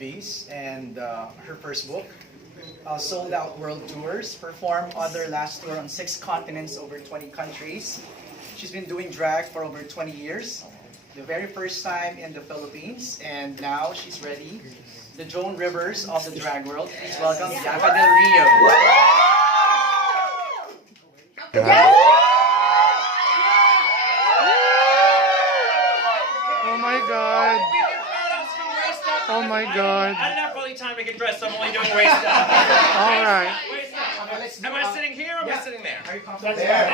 movies and her first book. Sold out world tours, performed on their last tour on 6 continents over 20 countries. She's been doing drag for over 20 years. The very first time in the Philippines, and now she's ready. The Joan Rivers of the drag world. Please welcome BIANCA Del Rio. Oh my God. Oh my God. I didn't have really time to get dressed, so I'm only doing waist up. All right. Waist up. Am I sitting here or am I sitting there? Are you comfortable? I don't care.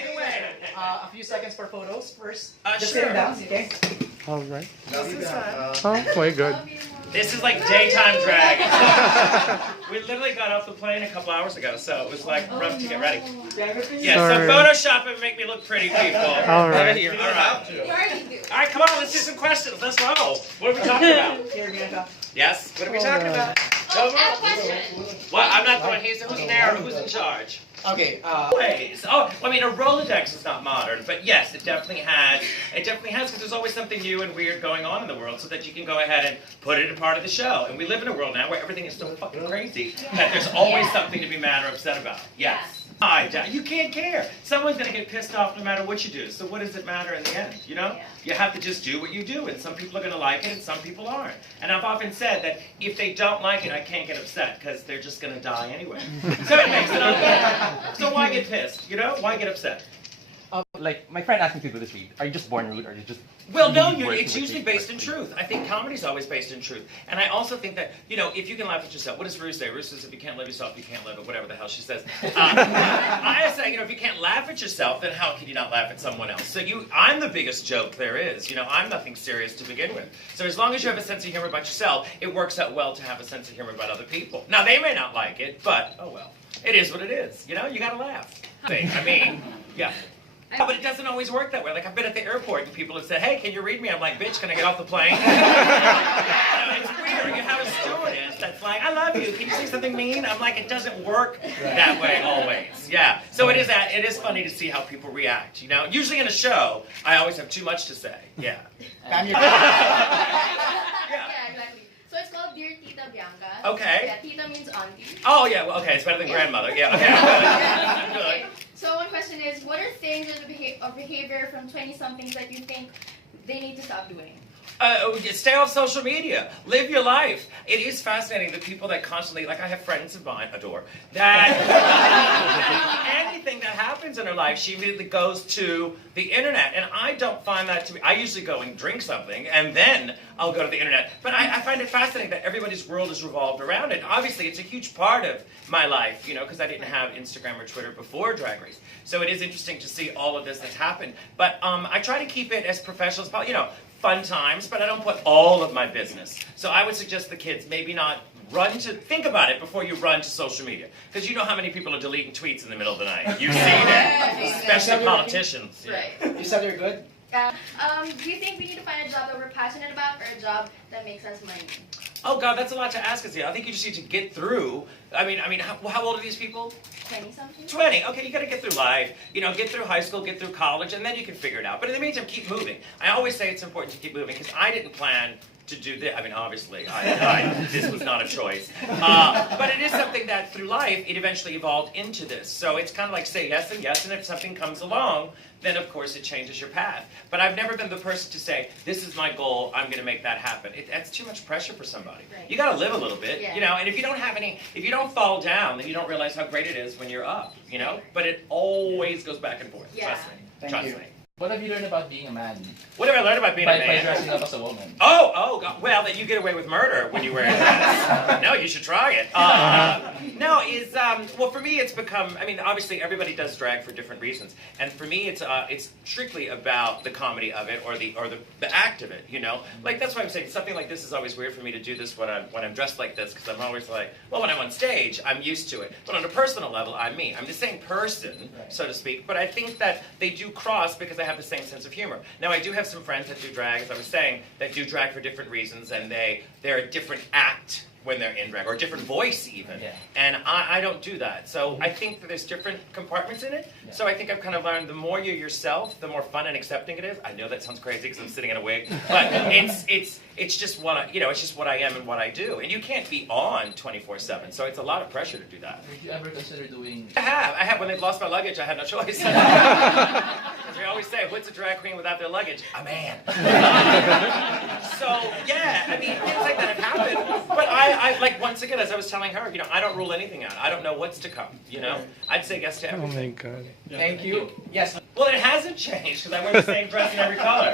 Either way. A few seconds for photos first. Just Sure. sit down, okay? All right. This is fun. Oh my God. This is like daytime drag. We literally got off the plane a couple hours ago, so it was like rough to get ready. Yeah, so Sorry. Photoshop and make me look pretty, people. All right. All right, come on, let's do some questions. Let's roll. What are we talking about? Here, BIANCA. Yes, what are we talking about? Well, I'm not the one. Who's there? Who's in charge? Okay. Ways. Oh, I mean, a Rolodex is not modern, but yes, it definitely has. It definitely has, because there's always something new and weird going on in the world, so that you can go ahead and put it in part of the show. And we live in a world now where everything is so fucking crazy that there's always something to be mad or upset about. Yes. You can't care. Someone's gonna get pissed off no matter what you do. So what does it matter in the end? You know, you have to just do what you do, and some people are gonna like it, and some people aren't. And I've often said that if they don't like it, I can't get upset because they're just gonna die anyway. So it makes it unfair. So why get pissed? You know, why get upset? Like, my friend asked me to do this read. Are you just born rude, or are you just... Well, no, really working it's with usually the based in person? truth. I think comedy's always based in truth. And I also think that, you know, if you can laugh at yourself, what does Ruth say? Ruth says, if you can't love yourself, you can't live it, whatever the hell she says. I say, you know, if you can't laugh at yourself, then how can you not laugh at someone else? So I'm the biggest joke there is. You know, I'm nothing serious to begin with. So as long as you have a sense of humor about yourself, it works out well to have a sense of humor about other people. Now, they may not like it, but, oh well. It is what it is. You know, you gotta laugh. I mean, yeah. But it doesn't always work that way. Like, I've been at the airport and people have said, hey, can you read me? I'm like, bitch, can I get off the plane? You know, it's weird. You have a stewardess that's like, I love you. Can you say something mean? I'm like, it doesn't work that way always. Yeah. So it is funny to see how people react, you know? Usually in a show, I always have too much to say. Yeah. Bam, you're Yeah, exactly. So it's called Dear Tita Bianca. Okay. Yeah, Tita means auntie. Oh, yeah. Well, okay. It's better than grandmother. Yeah. Okay. I'm good. Okay. So one question is, what are things of behavior from 20-somethings that you think they need to stop doing? Stay off social media. Live your life. It is fascinating, the people that constantly, like I have friends of mine, adore, that anything that happens in her life, she immediately goes to the internet. And I don't find that to be, I usually go and drink something, and then I'll go to the internet. But I find it fascinating that everybody's world is revolved around it. Obviously, it's a huge part of my life, you know, because I didn't have Instagram or Twitter before Drag Race. So it is interesting to see all of this that's happened. But I try to keep it as professional as possible, you know, fun times, but I don't put all of my business. So I would suggest the kids maybe not think about it before you run to social media. Because you know how many people are deleting tweets in the middle of the night. You've seen it, especially politicians. Right. You said you're good? Do you think we need to find a job that we're passionate about, or a job that makes us money? Oh God, that's a lot to ask us here. I think you just need to get through. I mean, how old are these people? 20-something? 20. Okay, you got to get through life. You know, get through high school, get through college, and then you can figure it out. But in the meantime, keep moving. I always say it's important to keep moving because I didn't plan to do this. I mean, obviously, this was not a choice. But it is something that through life, it eventually evolved into this. So it's kind of like say yes, and if something comes along, then of course it changes your path. But I've never been the person to say, this is my goal, I'm going to make that happen. That's too much pressure for somebody. Right. You got to live a little bit, Yeah. you know, and if you don't fall down, then you don't realize how great it is when you're up, you know? But it always goes back and forth. Yeah. Trust me. Thank Trust you. me. What have you learned about being a man? What have I learned about being a By man? dressing up as a woman. Oh, God. Well, that you get away with murder when you wear a dress. No, you should try it. Well, for me, it's become, I mean, obviously everybody does drag for different reasons. And for me, it's strictly about the comedy of it or the act of it, you know? Like, that's why I'm saying something like this is always weird for me to do this when I'm dressed like this, because I'm always like, well, when I'm on stage, I'm used to it. But on a personal level, I'm me. I'm the same person, so to speak, but I think that they do cross because I have the same sense of humor. Now, I do have some friends that do drag, as I was saying, that do drag for different reasons, and they're a different act when they're in drag, or a different voice even. Yeah. And I don't do that. So I think that there's different compartments in it. Yeah. So I think I've kind of learned the more you're yourself, the more fun and accepting it is. I know that sounds crazy because I'm sitting in a wig, but it's just what it's just what I am and what I do. And you can't be on 24/7. So it's a lot of pressure to do that. Would you ever consider doing? I have. When they've lost my luggage, I had no choice. As we always say, what's a drag queen without their luggage? A man. So yeah, I mean, things like that have happened. But I like, once again, as I was telling her, I don't rule anything out. I don't know what's to come. I'd say yes to everything. Oh my God. Thank you. Yes. Well, it hasn't changed because I wear the same dress in every color.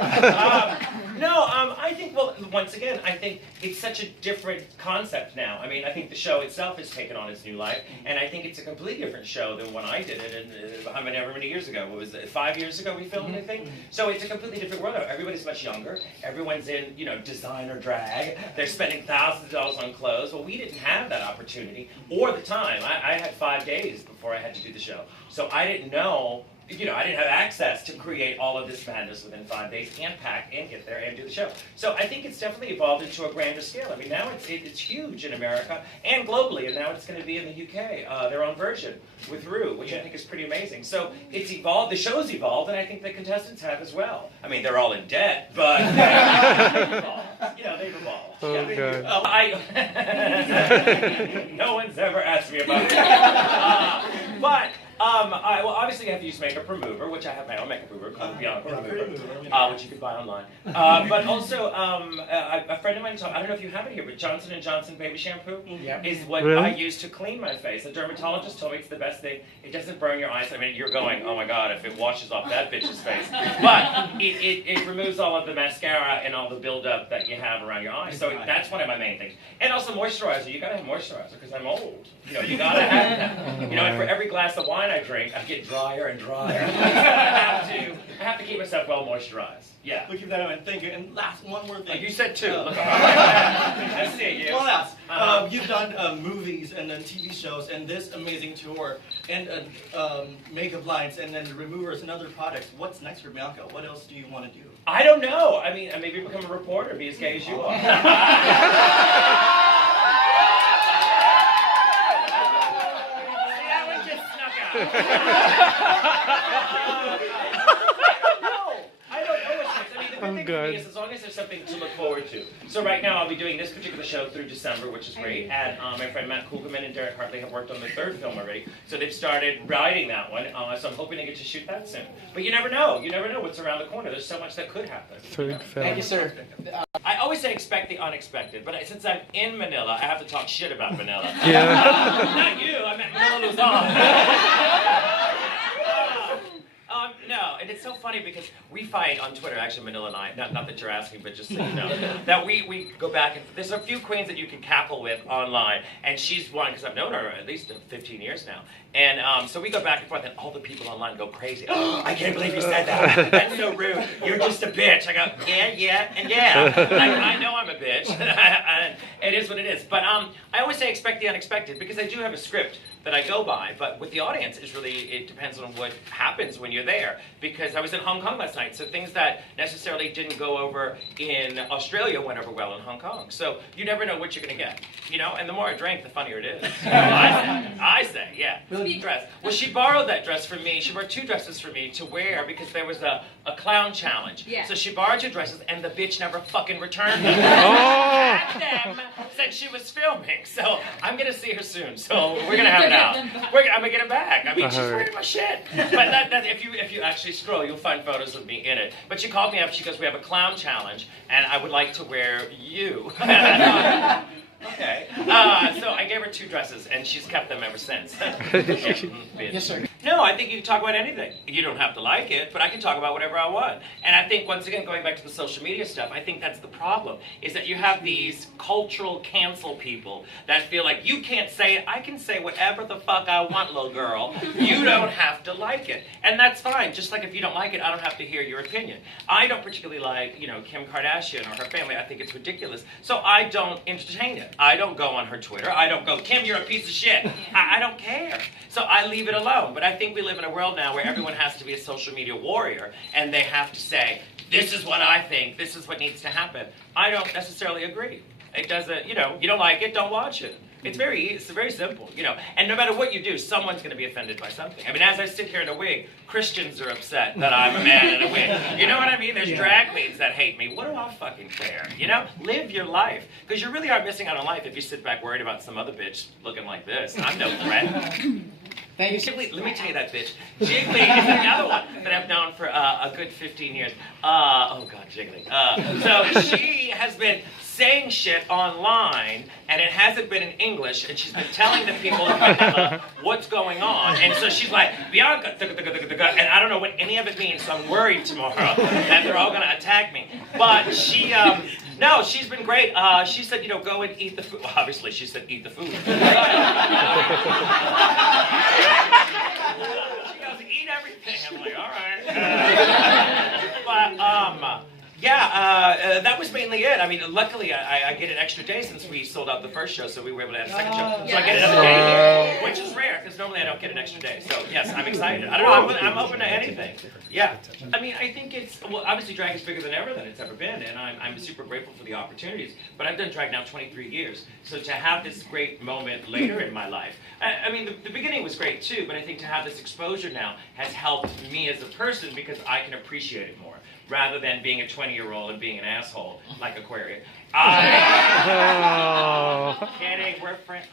I think, well, once again, I think it's such a different concept now. I mean, I think the show itself has taken on its new life, and I think it's a completely different show than when I did it. And I mean, however many years ago, what was it? 5 years ago we filmed, I think. So it's a completely different world. Everybody's much younger. Everyone's in, designer drag. They're spending thousands of dollars on clothes. Well, we didn't have that opportunity or the time. I had 5 days before I had to do the show, so I didn't know. I didn't have access to create all of this madness within 5 days and pack and get there and do the show. So I think it's definitely evolved into a grander scale. I mean, now it's huge in America and globally, and now it's going to be in the UK, their own version with Rue, which I think is pretty amazing. So it's evolved, the show's evolved, and I think the contestants have as well. I mean, they're all in debt, but they've evolved. They've evolved. Oh, God. No one's ever asked me about that. Well, obviously you have to use makeup remover, which I have my own makeup remover called BIANCA remover, which you can buy online. But also, a friend of mine, I don't know if you have it here, but Johnson & Johnson baby shampoo is what Really? I use to clean my face. A dermatologist told me it's the best thing. It doesn't burn your eyes. I mean, you're going, oh my God, if it washes off that bitch's face. But it removes all of the mascara and all the buildup that you have around your eyes. So that's one of my main things. And also moisturizer. You gotta have moisturizer because I'm old. You gotta have that. And for every glass of wine I drink, I get drier and drier. I have to keep myself well moisturized. Yeah. We'll keep that in mind. Thank you. And last, one more Oh, thing. you said two. Look, I see you. Well, last, you've done movies and then TV shows and this amazing tour and makeup lines and then removers and other products. What's next for Bianca? What else do you want to do? I don't know. I mean, maybe become a reporter, be as gay as you are. No, I don't know what's next. I mean, the good thing for me is as long as there's something to look forward to. So right now I'll be doing this particular show through December, which is great. And my friend Matt Kugelman and Derek Hartley have worked on the 3rd film already. So they've started writing that one. So I'm hoping to get to shoot that soon. But you never know. You never know what's around the corner. There's so much that could happen. Thank you, sir. I always say expect the unexpected, but since I'm in Manila, I have to talk shit about Manila. Yeah. Not you, I meant Manila Luzon. No, and it's so funny because we fight on Twitter, actually Manila and I, not that you're asking, but just so you know, that we go back and there's a few queens that you can cackle with online, and she's one, because I've known her at least 15 years now, and so we go back and forth, and all the people online go crazy. Oh, I can't believe you said that. That's so rude. You're just a bitch. I go, yeah, and yeah. I know I'm a bitch. It is what it is. But I always say expect the unexpected, because I do have a script that I go by, but with the audience, it depends on what happens when you're there. Because I was in Hong Kong last night, so things that necessarily didn't go over in Australia went over well in Hong Kong. So you never know what you're going to get, and the more I drink, the funnier it is. I say, yeah. Really? Dress. Well, she borrowed that dress from me. She brought 2 dresses for me to wear because there was a clown challenge. Yeah. So she borrowed 2 dresses, and the bitch never fucking returned them. And them said she was filming. So I'm going to see her soon. So we're going to have it out. I'm going to get them back. I mean, she's wearing my shit. But if you actually scroll, you'll find photos of me in it. But she called me up. She goes, we have a clown challenge, and I would like to wear you. Okay. So I gave her 2 dresses, and she's kept them ever since. Yes, sir. No, I think you can talk about anything. You don't have to like it, but I can talk about whatever I want. And I think, once again, going back to the social media stuff, I think that's the problem, is that you have these cultural cancel people that feel like, you can't say it, I can say whatever the fuck I want, little girl. You don't have to like it. And that's fine. Just like if you don't like it, I don't have to hear your opinion. I don't particularly like, Kim Kardashian or her family. I think it's ridiculous. So I don't entertain it. I don't go on her Twitter. I don't go, Kim, you're a piece of shit. I don't care. So I leave it alone. But I think we live in a world now where everyone has to be a social media warrior, and they have to say, this is what I think, this is what needs to happen. I don't necessarily agree. It doesn't, you know, you don't like it, don't watch it. It's very simple, you know. And no matter what you do, someone's going to be offended by something. I mean, as I sit here in a wig, Christians are upset that I'm a man in a wig. You know what I mean? There's drag queens that hate me. What do I fucking care? You know, live your life, because you really are missing out on life if you sit back worried about some other bitch looking like this. I'm no threat. Thank you. Jiggly, let me tell you that bitch. Jiggly is another one that I've known for a good 15 years. Oh God, Jiggly. So she has been saying shit online, and it hasn't been in English, and she's been telling the people in Manila what's going on. And so she's like, Bianca, and I don't know what any of it means, so I'm worried tomorrow that they're all gonna attack me. But she, no, she's been great. She said, you know, go and eat the food. Well, obviously, she said eat the food. She goes, eat everything. I'm like, all right. That was mainly it. I mean, luckily, I get an extra day since we sold out the first show, so we were able to have a second show. So I get another day, which is rare, because normally I don't get an extra day. So, yes, I'm excited. I don't know, I'm open to anything. Yeah. I mean, I think it's, well, obviously drag is bigger than ever than it's ever been, and I'm super grateful for the opportunities. But I've done drag now 23 years. So to have this great moment later in my life, I mean, the beginning was great too, but I think to have this exposure now has helped me as a person because I can appreciate it more, rather than being a 20-year-old and being an asshole like Aquaria. Kidding, we're friends.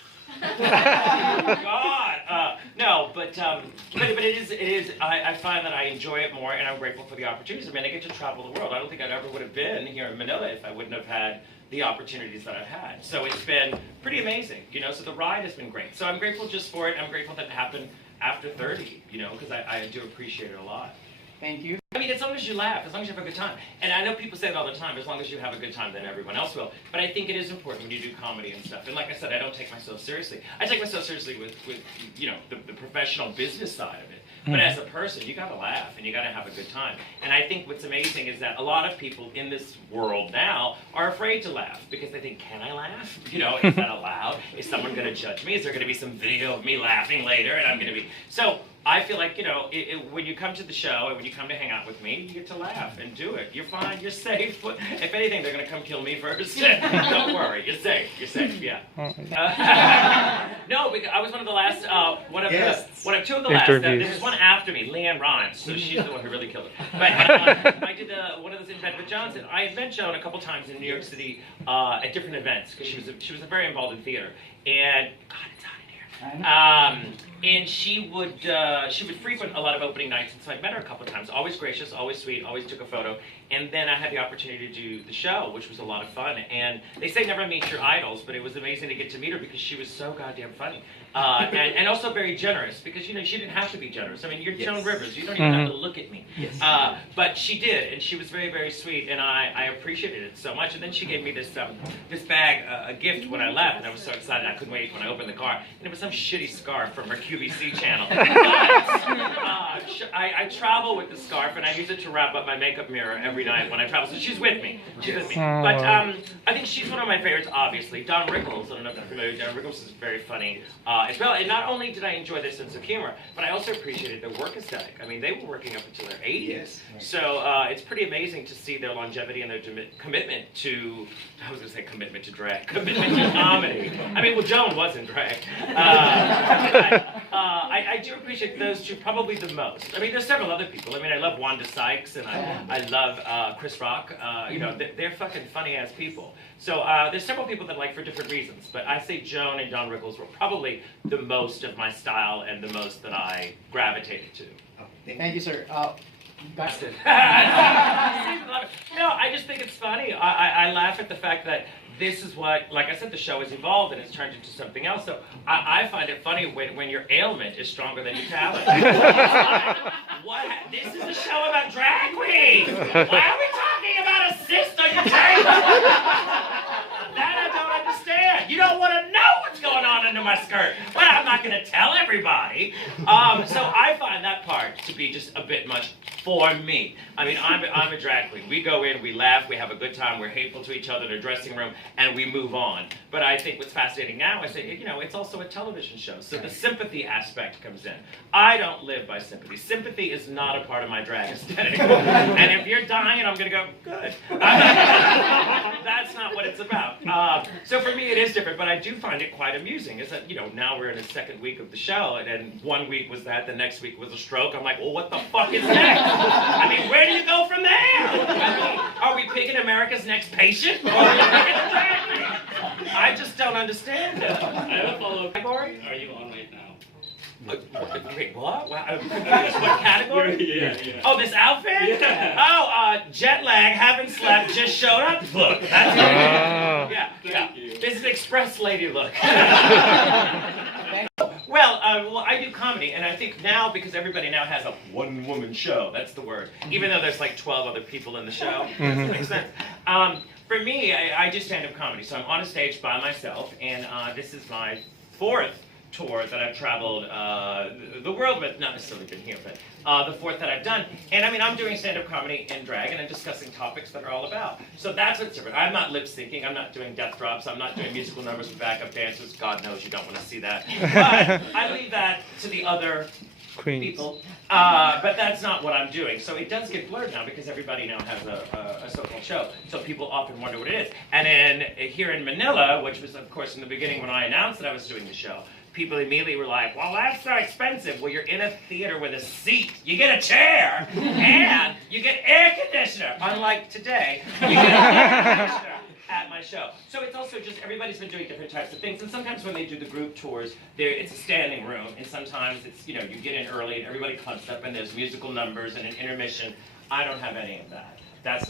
God, no, but it is. I find that I enjoy it more, and I'm grateful for the opportunities. I mean, I get to travel the world. I don't think I ever would have been here in Manila if I wouldn't have had the opportunities that I've had. So it's been pretty amazing, you know. So the ride has been great. So I'm grateful just for it. I'm grateful that it happened after 30, you know, because I do appreciate it a lot. Thank you. I mean, as long as you laugh, as long as you have a good time. And I know people say it all the time, as long as you have a good time, then everyone else will. But I think it is important when you do comedy and stuff. And like I said, I don't take myself seriously. I take myself seriously with you know, the professional business side of it. But as a person, you gotta laugh and you gotta have a good time. And I think what's amazing is that a lot of people in this world now are afraid to laugh because they think, can I laugh? You know, is that allowed? Is someone gonna judge me? Is there gonna be some video of me laughing later and I'm gonna be... So I feel like, you know, when you come to the show and when you come to hang out with me, you get to laugh and do it. You're fine, you're safe. If anything, they're gonna come kill me first. Don't worry, you're safe, yeah. No, because I was one of the last, one of two of the last. There was one after me, Leanne Rhymes, so she's the one who really killed it. But I did one of those in bed with Johnson. I had met Joan a couple times in New York City at different events because she was very involved in theater. And God, it's hot in here. And she would frequent a lot of opening nights, and so I met her a couple of times. Always gracious, always sweet, always took a photo. And then I had the opportunity to do the show, which was a lot of fun. And they say never meet your idols, but it was amazing to get to meet her because she was so goddamn funny. And also very generous, because, you know, she didn't have to be generous. I mean, you're Joan Rivers, you don't even have to look at me. Yes. But she did, and she was very, very sweet, and I appreciated it so much. And then she gave me this bag, a gift when I left, and I was so excited I couldn't wait when I opened the car. And it was some shitty scarf from her QVC channel. I travel with the scarf, and I use it to wrap up my makeup mirror every night when I travel. So she's with me. She's with me. But I think she's one of my favorites, obviously. Don Rickles, I don't know if you're familiar with Don Rickles, is very funny as well. And not only did I enjoy their sense of humor, but I also appreciated their work ethic. I mean, they were working up until their 80s. Yes. So it's pretty amazing to see their longevity and their commitment to, I was going to say commitment to drag, commitment to comedy. I mean, well, Joan was in drag. I do appreciate those two probably the most. I mean, there's several other people. I mean, I love Wanda Sykes, and I love Chris Rock. You know, they're fucking funny-ass people. So there's several people that I like for different reasons, but I say Joan and Don Rickles were probably the most of my style and the most that I gravitated to. Thank you, sir. Busted. No, I just think it's funny. I laugh at the fact that this is what, like I said, the show has evolved and it's turned into something else. So I find it funny when your ailment is stronger than your talent. What? This is a show about drag queens. Why are we talking about a cyst on your table? That I don't understand. You don't want to know what's going on under my skirt. But I'm not going to tell everybody. So I find that part to be just a bit much for me. I mean, I'm a drag queen. We go in, we laugh, we have a good time, we're hateful to each other in a dressing room, and we move on. But I think what's fascinating now is that, you know, it's also a television show, so the sympathy aspect comes in. I don't live by sympathy. Sympathy is not a part of my drag aesthetic. And if you're dying, I'm going to go, good. That's not what it's about. So for me, it is different, but I do find it quite amusing. Is that, you know, now we're in the second week of the show, and then 1 week was that, the next week was a stroke. I'm like, well, what the fuck is next? I mean, where do you go from there? I mean, are we picking America's next patient? Or are we picking a drag queen? I just don't understand it. I have a follow-up. Category? Are you on right now? Wait, what? Wow, I'm confused. What category? Yeah. Oh, this outfit? Yeah. Oh, jet lag, haven't slept, just showed up. Look, that's it. Yeah. Thank you. This is express lady look. Well, I do comedy, and I think now, because everybody now has a one-woman show, that's the word, even though there's like 12 other people in the show. Does that make sense? For me, I do stand-up comedy, so I'm on a stage by myself, and this is my 4th tour that I've traveled the world with, not necessarily been here, but the 4th that I've done. And I mean, I'm doing stand-up comedy in drag, and I'm discussing topics that are all about. So that's what's different. I'm not lip-syncing, I'm not doing death drops, I'm not doing musical numbers with backup dancers. God knows you don't want to see that. But I leave that to the other people. But that's not what I'm doing. So it does get blurred now because everybody now has a so-called show. So people often wonder what it is. And then here in Manila, which was of course in the beginning when I announced that I was doing the show, people immediately were like, well, that's so expensive. Well, you're in a theater with a seat. You get a chair and you get air conditioner. Unlike today, you get air conditioner at my show. So it's also just, everybody's been doing different types of things, and sometimes when they do the group tours, it's a standing room, and sometimes it's, you know, you get in early and everybody clumps up and there's musical numbers and an intermission. I don't have any of that. That's not